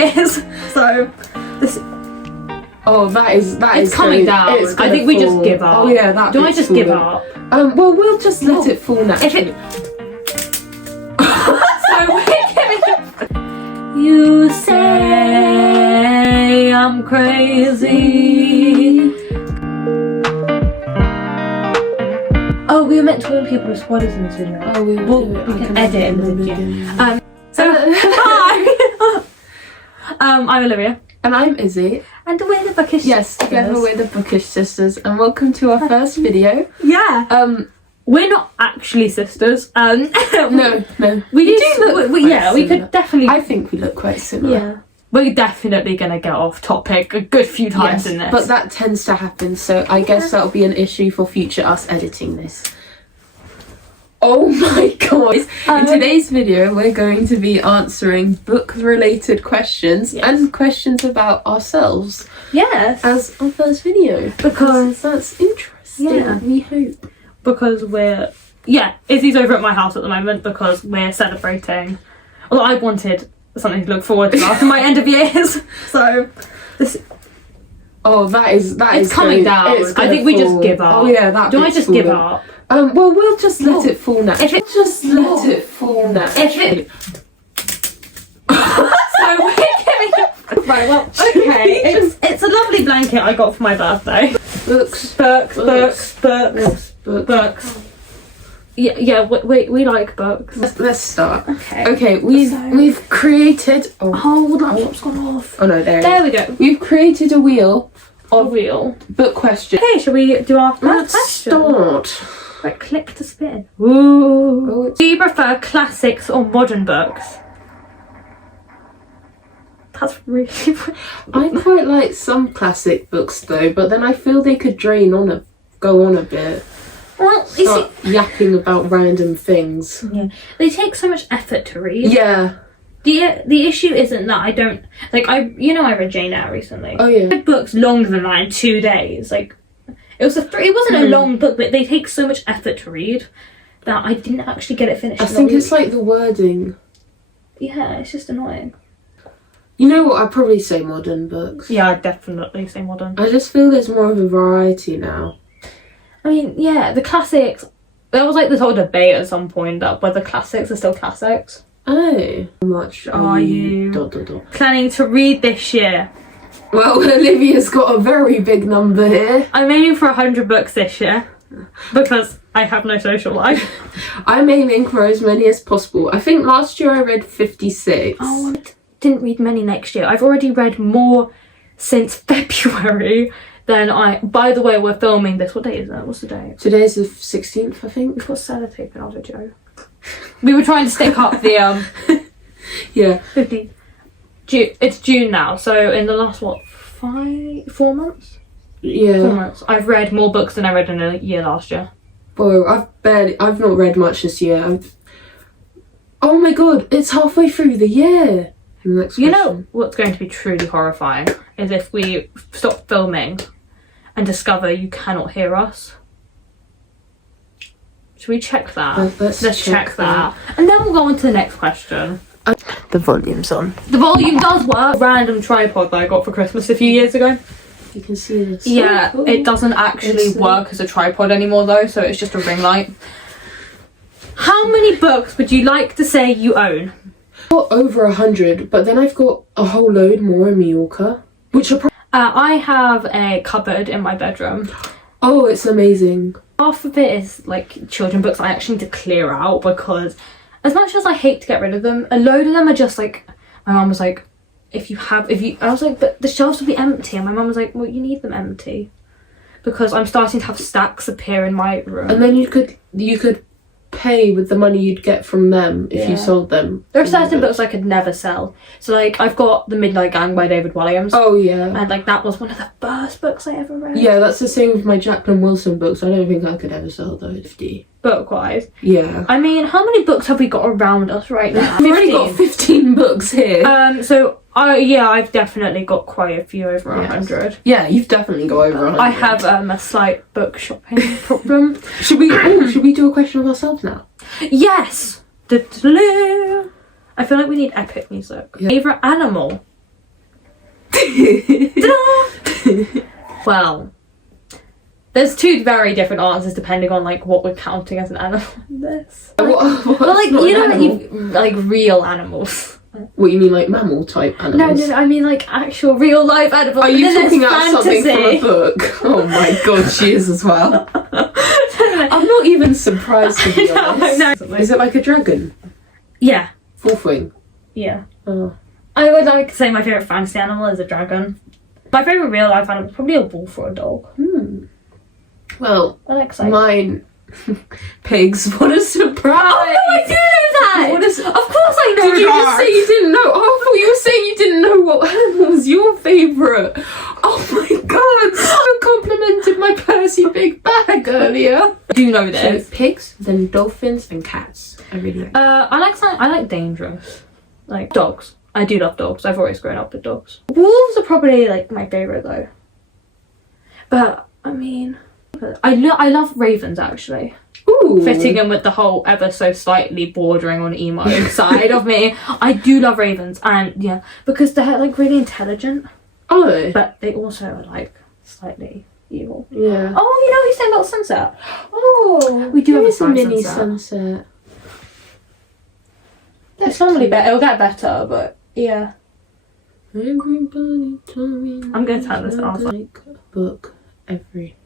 So this. Oh, that is. It's coming down. I think we just give up. Oh yeah, that. Do I just give up? Well, we'll just let it fall naturally. So we're giving. You say I'm crazy. Oh, we were meant to warn people with spoilers in this video. Oh, we can edit in the video. Hi. I'm Olivia. And I'm Izzy. And we're the Bookish Sisters. Yes, together we're the Bookish Sisters, and welcome to our first video. Yeah. We're not actually sisters. No. We do look. We could definitely. I think we look quite similar. Yeah. We're definitely gonna get off topic a good few times in this. But that tends to happen, so I guess that'll be an issue for future us editing this. Oh my god! In today's video, we're going to be answering book-related questions and questions about ourselves. Yes. As our first video. Because that's interesting, we hope. Because we're... Yeah, Izzy's over at my house at the moment because we're celebrating... Well, I wanted something to look forward to after my end of years. So, this... Oh, that is. It's coming down. I think we just give up. Oh yeah, that. Do I just give up? Well, we'll just let it fall naturally. Just let it fall naturally. So we're giving. Right. Well, okay. It's a lovely blanket I got for my birthday. Books. Yeah. We like books. Let's start. Okay. Okay. We've created. Oh, the laptop's gone off. Oh no, there we go. We've created a wheel of book questions. Okay, shall we do our first question? Let's start. Right, click to spin. Ooh. Do you prefer classics or modern books? That's really. I quite like some classic books though, but then I feel they could go on a bit. Well, Start yapping about random things. Yeah, they take so much effort to read. Yeah. The issue isn't that I don't like I read Jane Eyre recently. Oh yeah. I read books longer than that in 2 days. Like it wasn't a long book, but they take so much effort to read that I didn't actually get it finished. I think it's like the wording. Yeah, it's just annoying. You know what? I'd probably say modern books. Yeah, I'd definitely say modern. I just feel there's more of a variety now. I mean, yeah, the classics. There was like this whole debate at some point that whether classics are still classics. Oh, how much are you planning to read this year? Well, Olivia's got a very big number here. I'm aiming for 100 books this year because I have no social life. I'm aiming for as many as possible. I think last year I read 56. Oh, I didn't read many next year. I've already read more since February than By the way, we're filming this. What day is that? What's the date? Today's the 16th, I think. We've got sellotape and I was a joke. We were trying to stick up the yeah. 50. It's June now, so in the last 4 months? Yeah. 4 months. I've read more books than I read in a year last year. Well, I've not read much this year. Oh my god, it's halfway through the year. Next question. You know what's going to be truly horrifying is if we stop filming and discover you cannot hear us. Should we check that? Let's check that. And then we'll go on to the next question. The volume's on. The volume does work. Random tripod that I got for Christmas a few years ago. You can see this. Yeah, cool. It doesn't actually work as a tripod anymore though, so it's just a ring light. How many books would you like to say you own? I've got over 100, but then I've got a whole load more in Mallorca, which are I have a cupboard in my bedroom. Oh, it's amazing. Half of it is like children books I actually need to clear out because as much as I hate to get rid of them, a load of them are just like, my mum was like, I was like, but the shelves will be empty, and my mum was like, well, you need them empty because I'm starting to have stacks appear in my room. And then you could pay with the money you'd get from them if you sold them. There are certain books I could never sell. So like I've got The Midnight Gang by David Walliams. Oh yeah. And like that was one of the first books I ever read. Yeah, that's the same with my Jacqueline Wilson books. I don't think I could ever sell those. 50. Book-wise. Yeah. I mean, how many books have we got around us right now? We've already got 15 books here. So I've definitely got quite a few over 100. Yeah, you've definitely got over 100. I have a slight book shopping problem. Should we do a question of ourselves now? Yes. I feel like we need epic music. Yeah. Favorite animal? Well, there's two very different answers depending on like what we're counting as an animal in this. What's Well, like not you an know, animal? like real animals. What, you mean like mammal type No, animals? I mean like actual real life animals. Are you And then talking there's out something from a book? Oh my god, she is as well. I'm not even surprised, to be honest. No. Is it like a dragon? Yeah, Fourth wing? yeah. Oh. I would like to say my favourite fantasy animal is a dragon. My favourite real life animal is probably a wolf or a dog. Well, I like sight. mine... Pigs, what a surprise! Oh no, I do know that! What is... Of course I know Did you that! just say you didn't know? Oh, I thought you were saying you didn't know what animal was your favourite. Oh my god, you complimented my Percy Big Bag earlier. I do know So this. pigs, then dolphins and cats. I really like I like dangerous. Like dogs. I do love dogs. I've always grown up with dogs. Wolves are probably like my favourite though. But I mean, I love ravens actually. Ooh. Fitting in with the whole ever so slightly bordering on emo side of me. I do love ravens, and yeah, because they're like really intelligent, Oh. but they also are like slightly evil. Yeah. Oh, you know he's saying about sunset. Oh. We do have a a mini sunset. sunset. It's normally better. It'll get better, but yeah. Everybody tell me I'm gonna turn this off. like a book every...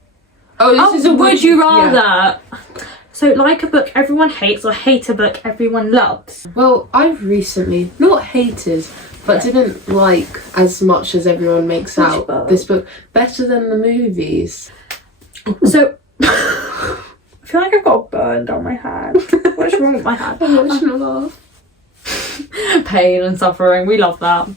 Oh, this is a would you rather? Yeah. So like a book everyone hates or hate a book everyone loves? Well, I've recently, not hated, but didn't like as much as everyone makes Which out book? this book. Better than the movies. So I feel like I've got a burn down my hand. What's wrong with my hand? Emotional laugh. Pain and suffering. We love that.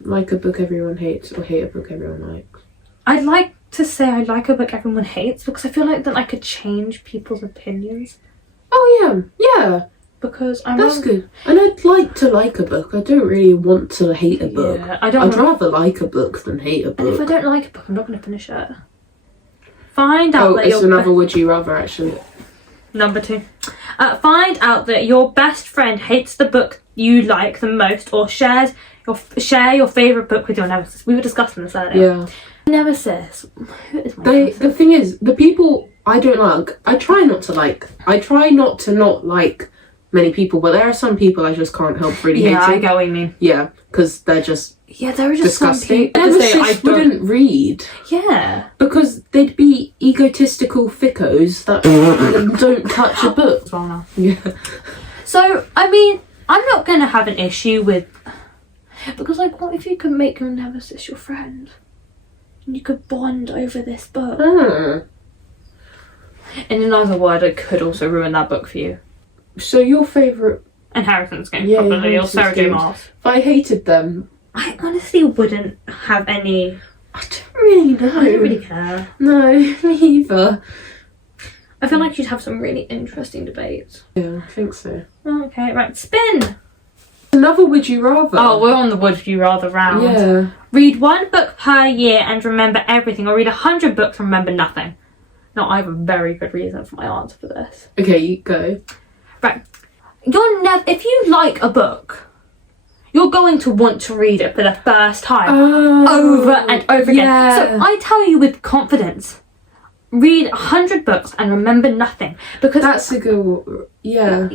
Like a book everyone hates or hate a book everyone likes. I'd like to say I like a book everyone hates because I feel like then I could change people's opinions. Oh yeah. Because That's good. And I'd like to like a book. I don't really want to hate a book. Yeah, I'd rather like a book than hate a And if I book. don't like a book, I'm not going to finish it. Find out Oh, that it's your another would you rather actually. Number 2. Find out that your best friend hates the book you like the most or share your favourite book with your nemesis. We were discussing this earlier. Yeah. Nemesis. Who is my nemesis? The thing is, the people I don't like, I try not to like. I try not to not like many people, but there are some people I just can't help really Yeah, I hating. get what you mean. Yeah, because they're just Yeah, there are just some disgusting. people that say I Nemesis don't. wouldn't read Yeah. because they'd be egotistical thickos that don't touch a book. Well, now. Yeah. So, I mean, I'm not going to have an issue with... Because, like, what if you could make your nemesis your friend? And you could bond over this book. In another word, it could also ruin that book for you. So your favourite? Inheritance Game, Yeah, probably, or Inheritance Sarah J. Games. Maas. If I hated them, I honestly wouldn't have any... I don't really know. I don't really care. No, me either. I feel like you'd have some really interesting debates. Yeah, I think so. Okay, right, spin! Another would you rather? Oh, we're on the would you rather round. Yeah. Read 1 book per year and remember everything, or read 100 books and remember nothing. Now, I have a very good reason for my answer for this. Okay, you go. Right. If you like a book, you're going to want to read it for the first time over and over again. yeah. So I tell you with confidence, read 100 books and remember nothing. Because That's a good one. Yeah.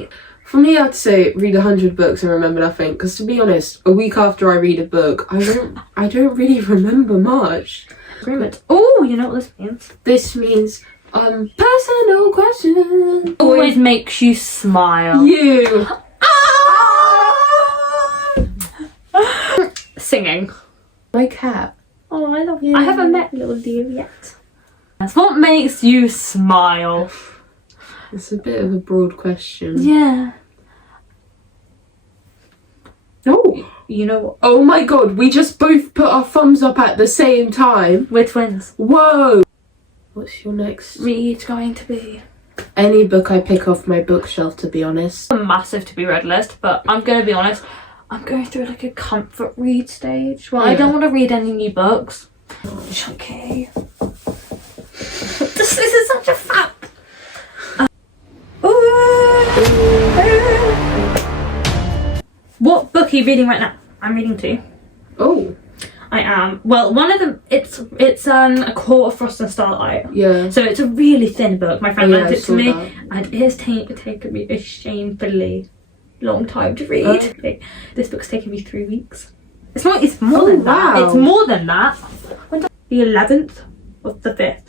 For me, I'd say read 100 books and remember nothing. Because to be honest, a week after I read a book, I don't really remember much. agreement. Oh, you know what this means? This means personal question. Always makes you smile. You. Singing. My cat. Oh, I love you. Yeah. I haven't met little Leo yet. That's what makes you smile. It's a bit of a broad question. Yeah. Oh. You know what? Oh my god, we just both put our thumbs up at the same time. We're twins. Whoa. What's your next? Read going to be Any book I pick off my bookshelf, to be honest. a massive to be read list, but I'm going to be honest. I'm going through like a comfort read stage. Well, I Yeah. don't want to read any new books. Chunky. This is such a fact. What book are you reading right now? I'm reading 2. Oh. I am. Well, one of them, it's A Court of Frost and Starlight. Yeah. So it's a really thin book. My friend lent it to me, that. and it has taken me a shamefully long time to read. Okay. This book's taken me 3 weeks. It's more than that. It's more than that. When's the 11th or the 5th?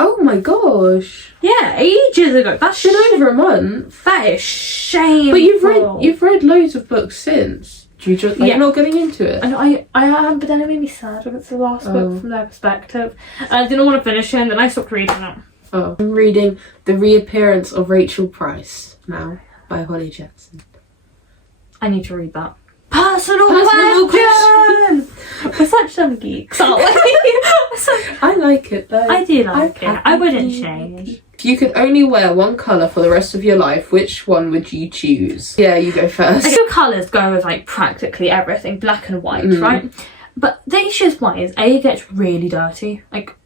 Oh my gosh. Yeah, ages ago. That's Been over a month. That is shameful. But you've read loads of books since. Do you just you're not getting into it? And I am, but then it made me sad when it's the last book from their perspective. And I didn't want to finish it, and then I stopped reading it. Oh. I'm reading The Reappearance of Rachel Price now by Holly Jackson. I need to read that. Personal question! We're such some geeks, aren't we? I like it though. I do like it. I wouldn't change. If you could only wear one colour for the rest of your life, which one would you choose? Yeah, you go first. I think colours go with like practically everything, black and white, right? But the issue is white is A, it gets really dirty. Like,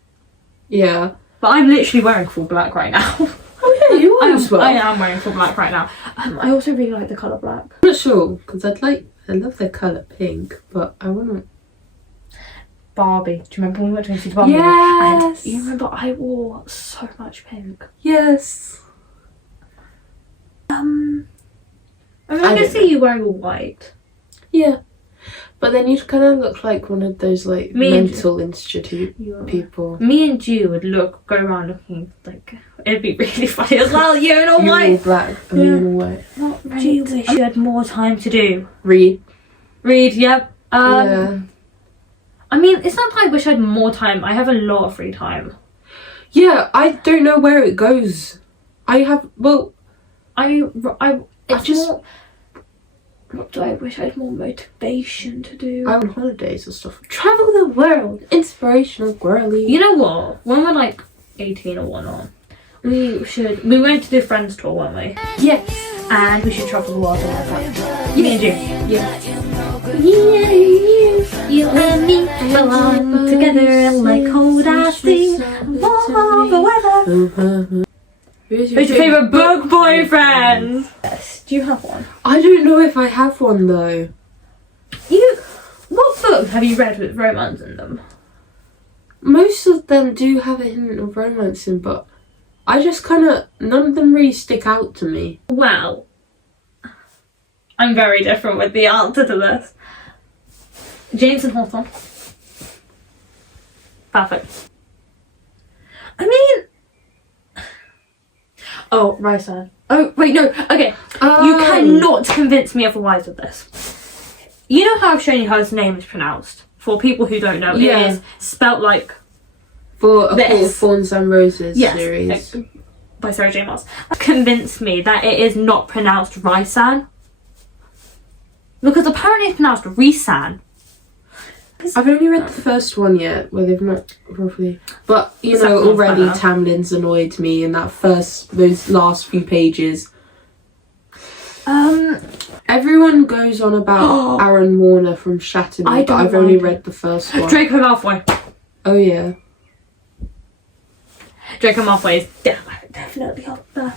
yeah. But I'm literally wearing full black right now. Oh yeah, you are as well. I am wearing full black right now. I also really like the colour black. I'm not sure, because I love the colour pink, but I wouldn't. Barbie. Do you remember when we went to see the Barbie? Yes. And you remember I wore so much pink. Yes. I mean, I can see you wearing all white. Yeah. But then you'd kind of look like one of those like mental institute people. Me and Ju would go around looking like, it'd be really funny as well. You in all white. You all black and me in all white. What do you wish you had more time to do? Read, yep. yeah. I mean, it's not that I wish I had more time. I have a lot of free time. Yeah, I don't know where it goes. It's more, what do I wish I had more motivation to do? I'm on holidays and stuff. Travel the world. Inspirational girly. You know what? When we're like 18 or whatnot, we went to do Friends tour, weren't we? Yes. And we should travel the world and like that. Me and you. Yeah. You and me belong together like cold icy. Warm the weather. Who's your favourite book boyfriend? Yes. Do you have one? I don't know if I have one though. What books have you read with romance in them? Most of them do have a hint of romance in, but I just none of them really stick out to me. Well, I'm very different with the answer to this. James and Hawthorne. Perfect. I mean... Oh, Rysan. Oh, wait, no. Okay. You cannot convince me otherwise with this. You know how I've shown you how his name is pronounced? For people who don't know, it is spelt like... For A Court of Thorns and Roses series. By Sarah J. Maas. Convince me that it is not pronounced Rysan. Because apparently it's pronounced Risan. I've only read the first one yet, where they've not properly. But you know, already Tamlin's annoyed me in those last few pages. Everyone goes on about Aaron Warner from Shatter Me, but I've only read the first one. Draco Malfoy. Oh yeah. Draco Malfoy is definitely up there.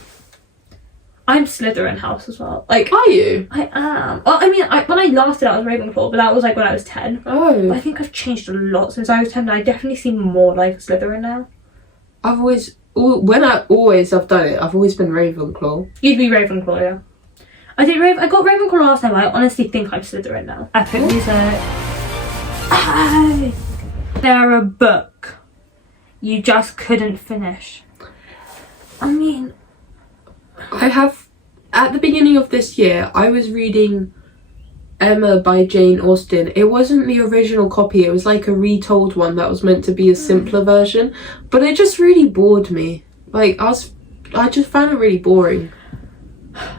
I'm Slytherin house as well. Like, are you? I am. Well, I mean, when I last did it, I was Ravenclaw, but that was like when I was 10. Oh. But I think I've changed a lot since I was 10. I definitely seem more like Slytherin now. I've always done it, I've always been Ravenclaw. You'd be Ravenclaw, yeah. I got Ravenclaw last time. I honestly think I'm Slytherin now. Epic music. They're a book you just couldn't finish. I mean... At the beginning of this year, I was reading Emma by Jane Austen. It wasn't the original copy, it was like a retold one that was meant to be a simpler version. But it just really bored me. Like, I just found it really boring.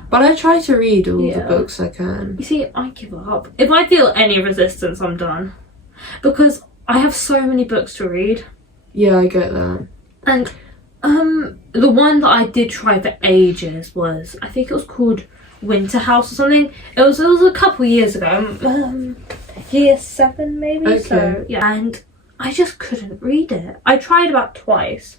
But I try to read all the books I can. You see, I give up. If I feel any resistance, I'm done. Because I have so many books to read. Yeah, I get that. And... the one that I did try for ages was, I think it was called Winter House or something. It was a couple years ago, year 7 maybe. Okay. So yeah, and I just couldn't read it. I tried about twice,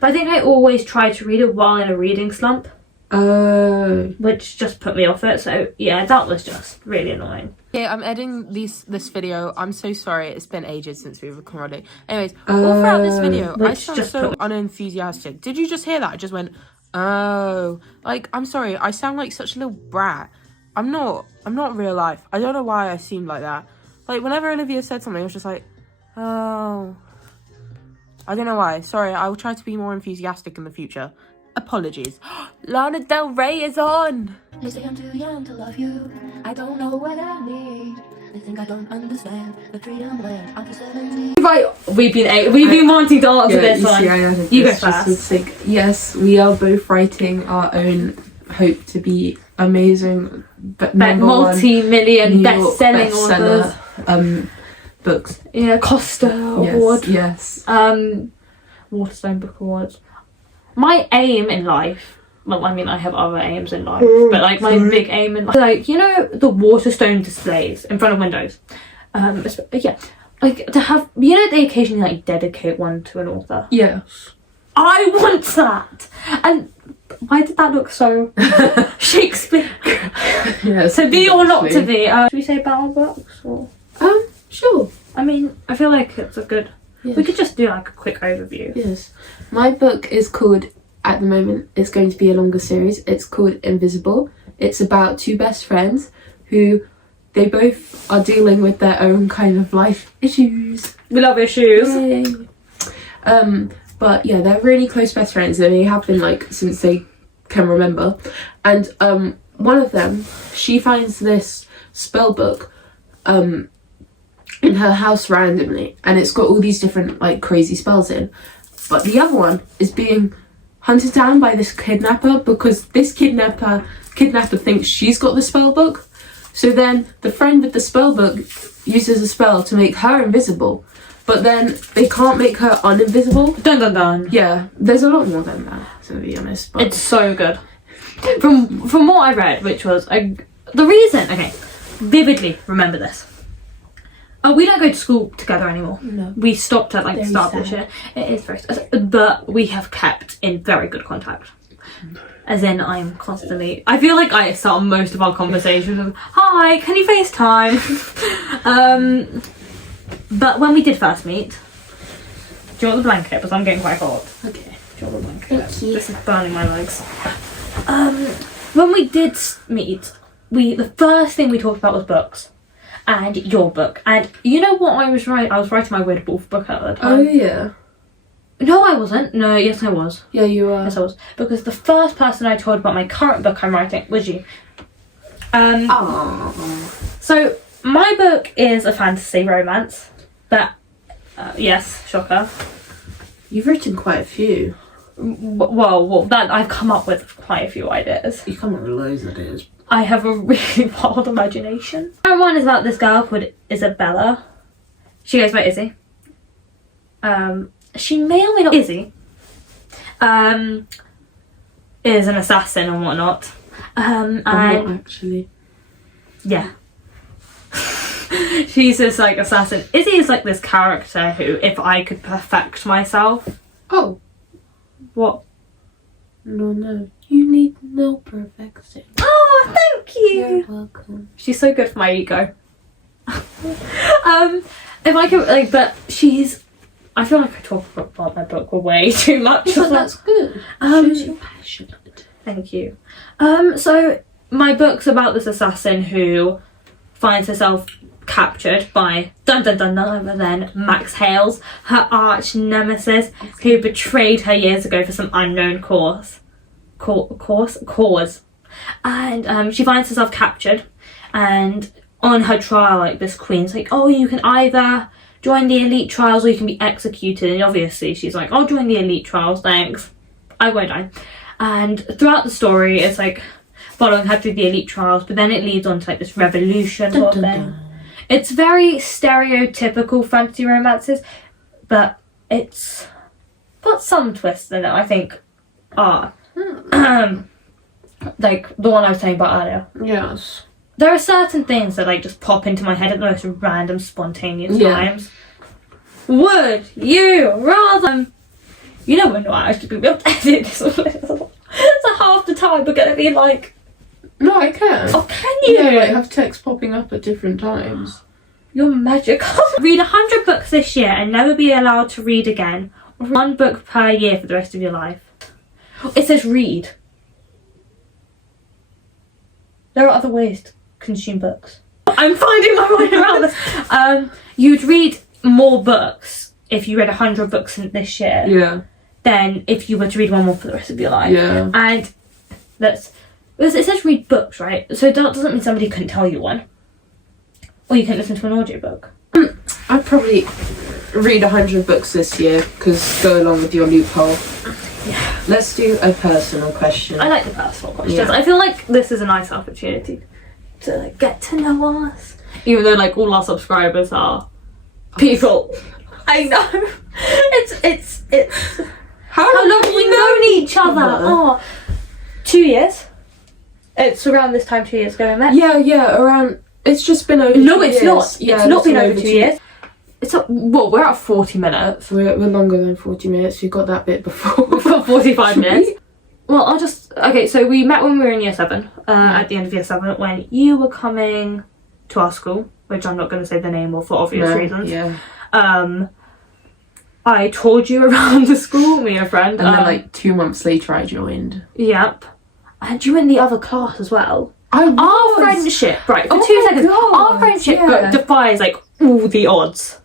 but I think I always tried to read it while in a reading slump. Oh. Which just put me off it. So yeah, that was just really annoying. Yeah, I'm editing this video. I'm so sorry. It's been ages since we recorded. Anyways, all throughout this video, I sound so unenthusiastic. Did you just hear that? I just went, oh. Like, I'm sorry. I sound like such a little brat. I'm not real life. I don't know why I seemed like that. Like, whenever Olivia said something, I was just like, oh. I don't know why. Sorry, I will try to be more enthusiastic in the future. Apologies. Lana Del Rey is on! They say I'm too young to love you. I don't know what I need. They think I don't understand the freedom when I'm 17. Right, we've been wanting to answer this one. You go first. Yes, we are both writing our own hope to be amazing, but multi-million best-selling authors. Books. Yeah, Costa Award. Yes. Waterstone Book Awards. My aim in life, well, I mean, I have other aims in life, but like my big aim in life, like, you know, the Waterstone displays in front of windows. Yeah, like to have, you know, they occasionally like dedicate one to an author. Yeah. I want that. And why did that look so Shakespeare? Yeah. To be or not to be. Should we say battle books or? Sure. I mean, I feel like it's a good. Yes. We could just do like a quick overview. Yes. My book is called, at the moment, it's going to be a longer series. It's called Invisible. It's about two best friends who they both are dealing with their own kind of life issues. We love issues. Yay. But yeah, they're really close best friends and they have been like since they can remember. And one of them, she finds this spell book in her house randomly, and it's got all these different like crazy spells in, but the other one is being hunted down by this kidnapper because this kidnapper thinks she's got the spell book. So then the friend with the spell book uses a spell to make her invisible, but then they can't make her uninvisible. Dun dun dun. Yeah, there's a lot more than that, to be honest, but It's so good. From what I read, which was the reason, okay, vividly remember this. We don't go to school together anymore. No. We stopped at like the Very start of this year. It is very sad. But we have kept in very good contact. As in, I'm constantly... I feel like I start most of our conversations with, hi, can you FaceTime? But when we did first meet... Do you want the blanket? Because I'm getting quite hot. okay. Do you want the blanket? Thank you. This is burning my legs. When we did meet, the first thing we talked about was books. And your book. And you know what I was writing? I was writing my Weird Wolf book at the time. Oh yeah. No, I wasn't. No, yes, I was. Yeah, you are. Yes, I was. Because the first person I told about my current book I'm writing was you. So, my book is a fantasy romance. But, yes, shocker. You've written quite a few. Well, that I've come up with quite a few ideas. You come up with loads of ideas. I have a really wild imagination. My one is about this girl called Isabella. She goes by Izzy. She may or may not... Izzy is an assassin and whatnot. I'm not actually. Yeah. She's this like assassin. Izzy is like this character who, if I could perfect myself... Oh. What? No. You need no perfection. Oh, thank you! You're welcome. She's so good for my ego. If I could, like, but she's... I feel like I talk about my book way too much. But that's good. Shows you're passionate. Thank you. So my book's about this assassin who finds herself captured by then Max Hales, her arch nemesis, who betrayed her years ago for some unknown cause. And she finds herself captured, and on her trial, like, this queen's like, oh, you can either join the elite trials or you can be executed. And obviously she's like, I'll join the elite trials, thanks, I won't die. And throughout the story it's like following her through the elite trials, but then it leads on to like this revolution sort of thing. It's very stereotypical fantasy romances, but it's got some twists in it, I think. Like the one I was saying about earlier. Yes. There are certain things that like just pop into my head at the most random, spontaneous times. would you rather? You know we're not actually going to be able to edit this. So half the time we're going to be like, No, I can. oh, can you? Yeah, like have text popping up at different times. You're magical. Read 100 books this year and never be allowed to read again. Or 1 book per year for the rest of your life. It says read. There are other ways to consume books. I'm finding my way around this. You'd read more books if you read 100 books this year. Yeah. Than if you were to read 1 more for the rest of your life. Yeah. And it says read books, right? So that doesn't mean somebody couldn't tell you one. Or you can listen to an audiobook. I'd probably read 100 books this year, because go along with your loophole. Yeah. Let's do a personal question. I like the personal questions. Yeah. I feel like this is a nice opportunity to like, get to know us. Even though like all our subscribers are people. I know. It's How long have we known each other? Oh, 2 years. It's around this time 2 years ago I met. Yeah, around. It's just been over. No, 2 it's years. not. Yeah, it's not been over 2 years. It's well, we're at 40 minutes. We're longer than 40 minutes. We got that bit before. We've got 45 minutes. Well, okay, so we met when we were in year 7, at the end of year 7, when you were coming to our school, which I'm not going to say the name of for obvious reasons. Yeah. I toured you around the school, me and a friend. And then like 2 months later I joined. Yep. And you were in the other class as well. Our Friendship, right, for Oh 2 my seconds, God, our friendship yeah. defies like all the odds.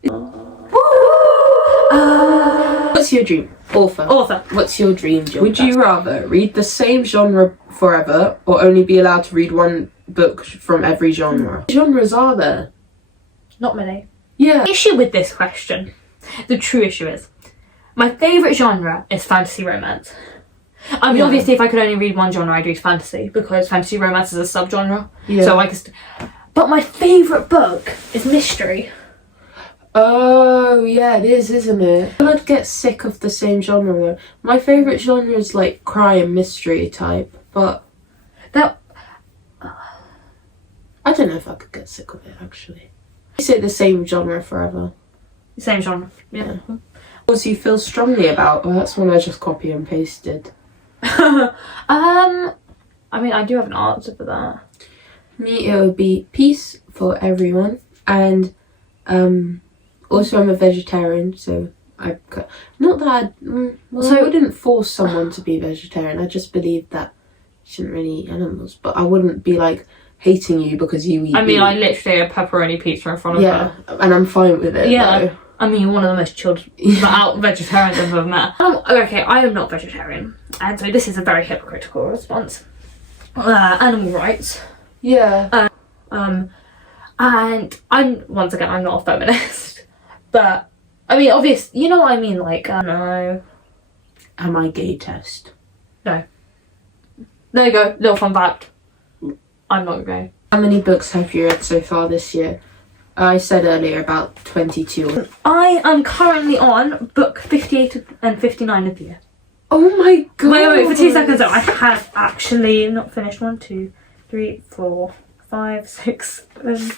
What's your dream? Author. What's your dream genre? Would you rather read the same genre forever or only be allowed to read 1 book from every genre? What genres are there? Not many. Yeah. Issue with this question, the true issue is, my favourite genre is fantasy romance. I mean, obviously, if I could only read 1 genre, I'd read fantasy, because fantasy romance is a subgenre. Yeah. So I could. But my favourite book is mystery. Oh, yeah, it is, isn't it? I'd get sick of the same genre though. My favourite genre is like crime mystery type, but That. I don't know if I could get sick of it actually. You say the same genre forever. Same genre. Yeah. What do you feel strongly about? Oh, that's one I just copy and pasted. I mean, I do have an answer for that. Me, it would be peace for everyone, and also I'm a vegetarian, so not that So- I wouldn't force someone to be vegetarian. I just believe that you shouldn't really eat animals, but I wouldn't be like hating you because you eat. I mean, meat. I literally ate a pepperoni pizza in front of yeah, her. and I'm fine with it. Yeah. though. I mean, you're one of the most chilled out vegetarians I've ever met. Okay, I am not vegetarian, and so this is a very hypocritical response. Animal rights. Yeah. And I'm not a feminist, but I mean, you know what I mean. Like, I don't know. Am I gay test? No. There you go. Little fun fact. I'm not gay. How many books have you read so far this year? I said earlier about 22. I am currently on book 58 and 59 of the year. Oh my god! Wait, for 2 seconds though. I have actually not finished 1, 2, 3, 4, 5, 6, 7,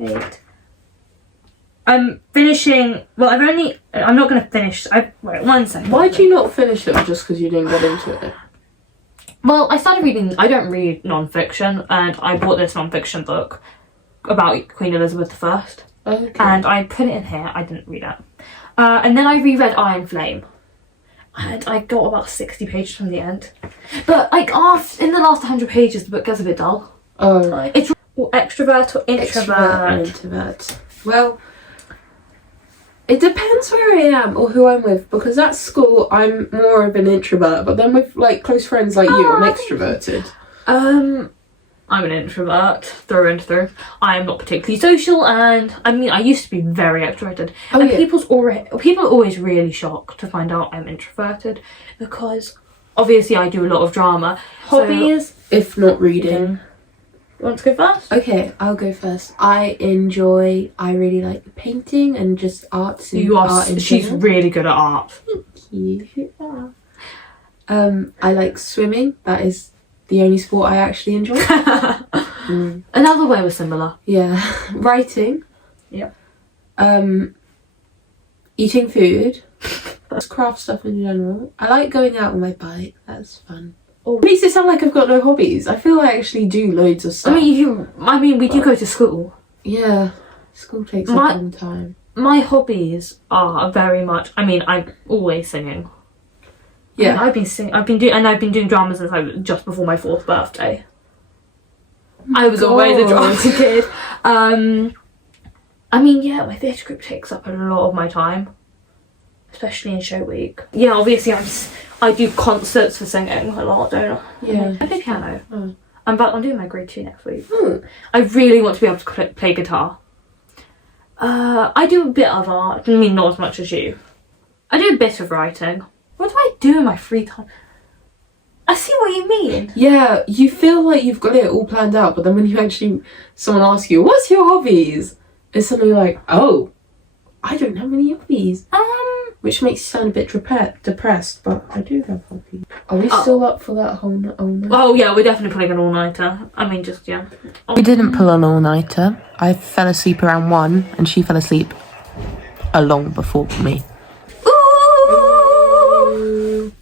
8. I'm finishing. Well, I'm not going to finish. Wait, 1 second. Why'd you not finish it just because you didn't get into it? Well, I started reading. I don't read non-fiction, and I bought this non-fiction book about Queen Elizabeth I. Okay. And I put it in here. I didn't read it. And then I reread Iron Flame. And I got about 60 pages from the end. But like in the last 100 pages, the book gets a bit dull. Oh, right. It's extrovert or introvert. Extrovert or introvert. Well, it depends where I am or who I'm with, because at school I'm more of an introvert, but then with like close friends like you, I'm extroverted. I'm an introvert through and through. I am not particularly social, and I mean, I used to be very extroverted. Oh, and yeah. People are always really shocked to find out I'm introverted, because obviously I do a lot of drama. Hobbies, If not reading. You want to go first? Okay, I'll go first. I really like painting and just arts and art in She's general. really good at art. Thank you. I like swimming. That is the only sport I actually enjoy. Another way was similar. Yeah. Writing. Yeah. Eating food. Craft stuff in general. I like going out on my bike. That's fun. It makes it sound like I've got no hobbies. I feel I actually do loads of stuff. I mean, we do go to school. Yeah. School takes a long time. My hobbies are very much, I'm always singing. Yeah. I've been doing drama since just before my 4th birthday. I was always a drama kid. My theatre group takes up a lot of my time, especially in show week. Yeah, obviously I do concerts for singing a lot, don't I? Yeah. I play piano. I'm doing my grade 2 next week. I really want to be able to play guitar. I do a bit of art. Not as much as you. I do a bit of writing. What do I do in my free time? I see what you mean. Yeah, you feel like you've got it all planned out, but then when someone asks you, what's your hobbies? It's suddenly like, oh, I don't have any hobbies. Which makes you sound a bit depressed, but I do have hobbies. Are we still up for that whole night? Oh yeah, we're definitely playing an all-nighter. We didn't pull an all-nighter. I fell asleep around 1 and she fell asleep long before me. Ooh.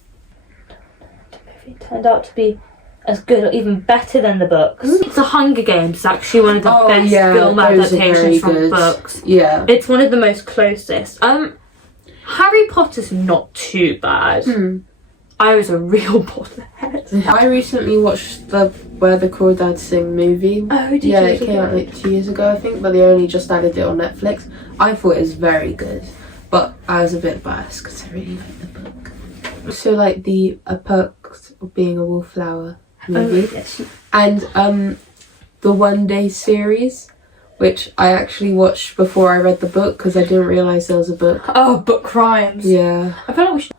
The movie turned out to be as good or even better than the books. It's The Hunger Games. It's actually one of the best film adaptations from books. Yeah. It's one of the most closest. Harry Potter's not too bad. I was a real Potterhead. I recently watched the Where the Crawdads Sing movie. Oh, did you? Yeah, it came out like 2 years ago, I think, but they only just added it on Netflix. I thought it was very good, but I was a bit biased because I really like the book. So, like the Perks of Being a Wallflower movie, yes. And the One Day series, which I actually watched before I read the book because I didn't realise there was a book. Oh, Book Crimes. Yeah. I feel like we should.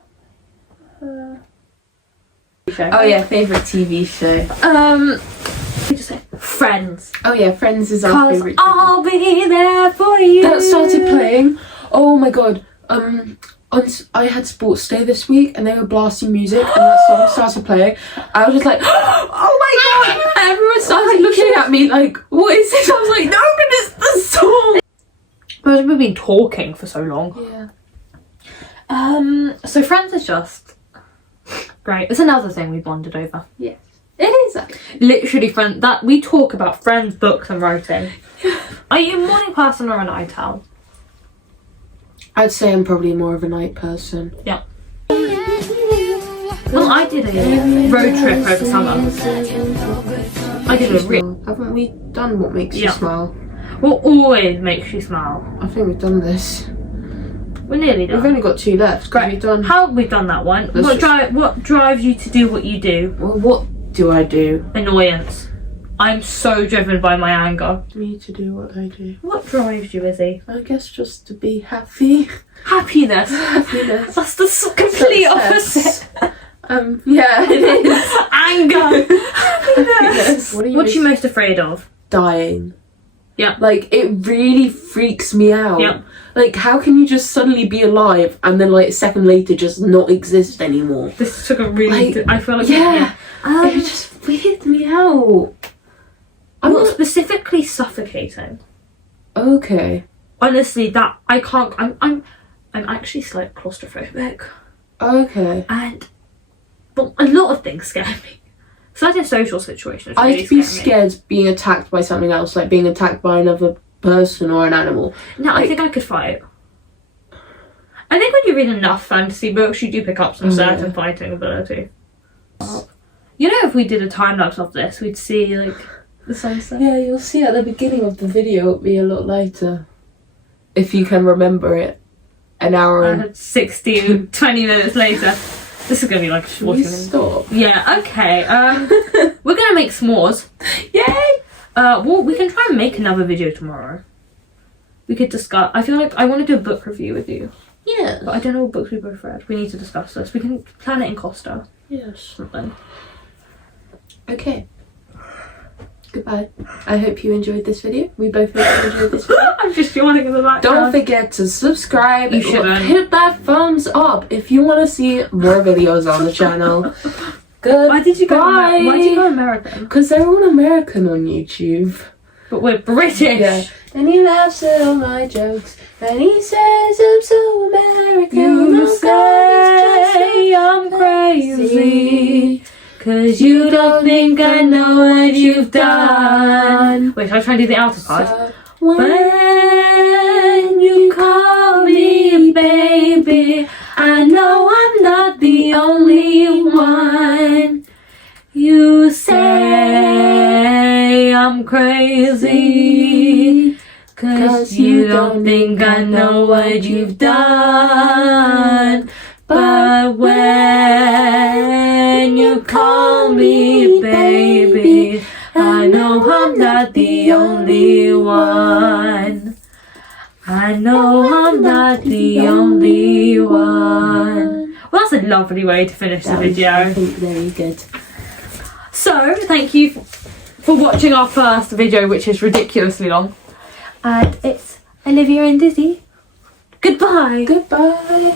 Oh yeah, favourite TV show. Just say Friends. Oh yeah, Friends is our favourite. I'll be there for you. That started playing. Oh my god. I had sports day this week and they were blasting music and that song started playing. I was just like, oh my god! And everyone started looking at me like, what is this? I was like, no, but it's the song. Because we've been talking for so long. Yeah. So Friends is just great. It's another thing we bonded over. Yes. It is actually. Literally, that we talk about Friends, books, and writing. Are you a morning person or a night owl? I'd say I'm probably more of a night person. Yeah. Well, I did a road trip over summer. I did a Haven't we done What Makes You Smile? What always makes you smile? I think we've done this. We're nearly done. We've only got 2 left. Great. We've done. How have we done that one? What drives you to do what you do? Well, what do I do? Annoyance. I'm so driven by my anger. Me to do what I do. What drives you, Izzy? I guess just to be happy. Happiness. Happiness. That's the complete opposite. Yeah, it is. Anger. Happiness. What are you most afraid of? Dying. Yeah. Like, it really freaks me out. Yeah. Like, how can you just suddenly be alive and then, like, a second later just not exist anymore? This took a really... I feel like... Yeah. It just weirded me out. I'm not specifically suffocating. Okay. Honestly, that... I can't... I'm actually slightly claustrophobic. Okay. But a lot of things scare me. Certain social situations really I'd be scared being attacked by something else, like being attacked by another person or an animal. No, I think I could fight. I think when you read enough fantasy books, you do pick up some certain fighting ability. You know, if we did a time lapse of this, we'd see like the sunset. Yeah, you'll see at the beginning of the video it'll be a lot lighter. If you can remember it. An hour and 20 minutes later. This is gonna be like Should we stop? Yeah, okay. We're gonna make s'mores. Yay! Well, we can try and make another video tomorrow. We could discuss. I feel like I want to do a book review with you. Yeah. But I don't know what books we both read. We need to discuss this. We can plan it in Costa. Yes. Something. Okay. Goodbye. I hope you enjoyed this video. We both hope you enjoyed this video. I'm just yawning in the background. Don't forget to subscribe. You shouldn't. Hit that thumbs up if you want to see more videos on the channel. Good. Why did you go American? Because they're all American on YouTube. But we're British. Yeah. And he laughs at all my jokes. And he says I'm so American. think I know what you've done. Wait, shall I try and do the outer part? So, when you call me baby, I know I'm not the only one. You say I'm crazy, 'cause you don't think I know what you've done. But when you call me baby, I know I'm not the only one. I know I'm not the only one. Well, that's a lovely way to finish the that was, video. I think, very good. So, thank you for watching our first video, which is ridiculously long. And it's Olivia and Izzy. Goodbye. Goodbye.